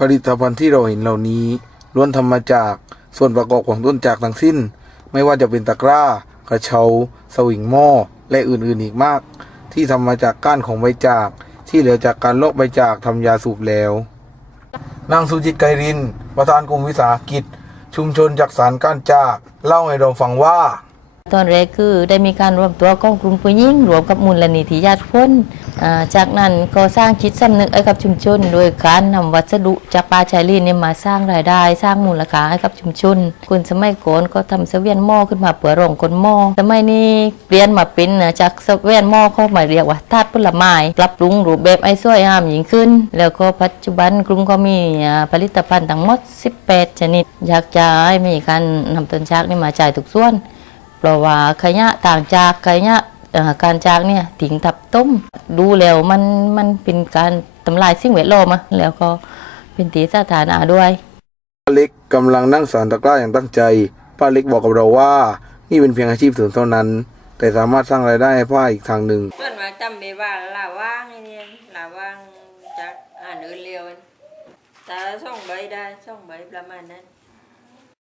ผลิตภัณฑ์ที่เราเห็นเหล่านี้ล้วนทำมาจากส่วนประกอบของต้นจากทั้งสิ้น ไม่ว่าจะเป็นตะกร้า กระเช้า สวิงหม้อ และอื่นๆอีกมาก ที่ทำมาจากก้านของใบจาก ที่เหลือจากการลอกใบจากทำยาสูบแล้ว นางสุจิตไกริน ประธานกลุ่มวิสาหกิจ ชุมชนจักสารก้านจาก เล่าให้เราฟังว่า ตอนแรกคือได้มีการรวมตัวของกลุ่มผู้หญิงรวมกับมูลนิธิญาติพ้นจากนั้นก็สร้างจิตสำนึกให้กับชุมชน โดยการนำวัสดุจากป่าชายเลนเนี่ยมาสร้างรายได้ สร้างมูลค่าให้กับชุมชนคนสมัยก่อนก็ทำเสวียนหม้อขึ้นมาเปื่อรองคนหม้อสมัยนี้เปลี่ยนมาเป็นจากเสวียนหม้อเข้ามาเรียกว่าทาดผลไม้ปรับปรุงรูปแบบไอ้สวยงามยิ่งขึ้น แล้วก็ปัจจุบันกลุ่มก็มีผลิตภัณฑ์ทั้งหมด 18 ชนิด อยากจะให้มีการนำต้นชักนี่มาจ่ายทุกส่วน เพราะว่าขยะต่างจากขยะเอ่อการจากเนี่ยทิ้งทับต้ม ดูแล้วมันมันเป็นการทำลายสิ่งแวดล้อมอะแล้วก็เป็นตีสาธารณะด้วยป้าเล็กกำลังนั่งสารตะกร้าอย่างตั้งใจป้าเล็กบอกกับเราว่า นี่เป็นเพียงอาชีพเสริมเท่านั้น แต่สามารถสร้างรายได้ให้ป้าอีกทางหนึ่งส่วนมากจำไม่ว่าลาว่างไอ้เนี่ยลาว่างจากอ่านอื่นเร็วแต่ส่องใบได้ส่องใบประมาณนั้น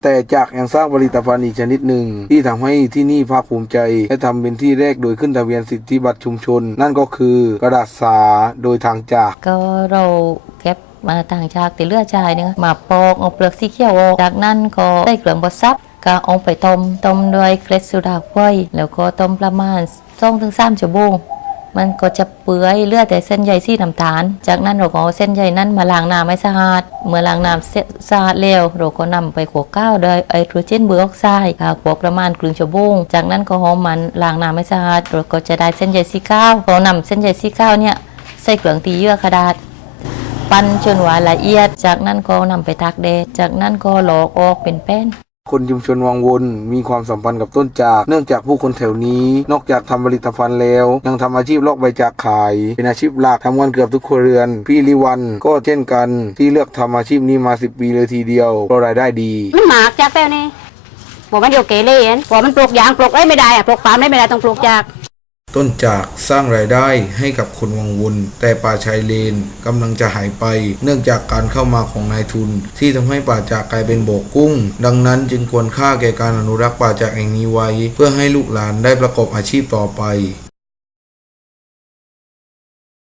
แต่จากยังสร้างผลิตภัณฑ์อีกชนิดหนึ่ง ที่ทำให้ที่นี่ภาคภูมิใจและทำเป็นที่แรกโดยขึ้นทะเบียนสิทธิบัตรชุมชน นั่นก็คือกระดาษสาโดยทางจาก ก็เราเก็บมาต่างจากติเลือดชายเนี่ยมาปอกเอาเปลือกสีเขียวออกจากนั้นก็ได้เกลืองบดซับก็เอาไปต้มต้มด้วยเกล็ดสุดาไฟแล้วก็ต้มประมาณสองถึงสามชั่วโมง มันก็จะเปื่อยเลือดแต่เส้นใยสีน้ำตาล จากนั้นเราก็เอาเส้นใยนั้นมาล้างน้ำให้สะอาด เมื่อล้างน้ำสะอาดแล้วเราก็นำไปขัวก้าวโดยไอโตรเจนเบอร์ออกไซด์ขัวประมาณครึ่งชั่วโมงจากนั้นก็เอามันล้างน้ำให้สะอาดเราก็จะได้เส้นใยสีขาวเรานำเส้นใยสีขาวเนี่ยใส่เกลืองตีเยื่อกระดาษปั้นจนหวานละเอียด จากนั้นก็นำไปตากแดด จากนั้นก็หลอกออกเป็นแป้น คนชุมชนวังวนมีความสัมพันธ์กับต้นจาก เนื่องจากผู้คนแถวนี้ นอกจากทำผลิตภัณฑ์แล้ว ยังทำอาชีพลอกใบจากขาย เป็นอาชีพหลักทำงานเกือบทุกครัวเรือน พี่ลิวันก็เช่นกันที่เลือกทำอาชีพนี้มาสิปีเลยทีเดียวเรารายได้ดีมันหมากจากแป้วนี่บอกมันอยู่เกเรเห็นบอกมันปลูกยางปลูกได้ไม่ได้อะปลูกปาล์มไร้ไม่ได้ต้องปลูกจาก ต้นจากสร้างรายได้ให้กับคนวังวนแต่ป่าชายเลนกำลังจะหายไป เนื่องจากการเข้ามาของนายทุน ที่ทำให้ป่าจากกลายเป็นบ่อกุ้ง ดังนั้นจึงควรค่าแก่การอนุรักษ์ป่าจากแห่งนี้ไว้ เพื่อให้ลูกหลานได้ประกอบอาชีพต่อไป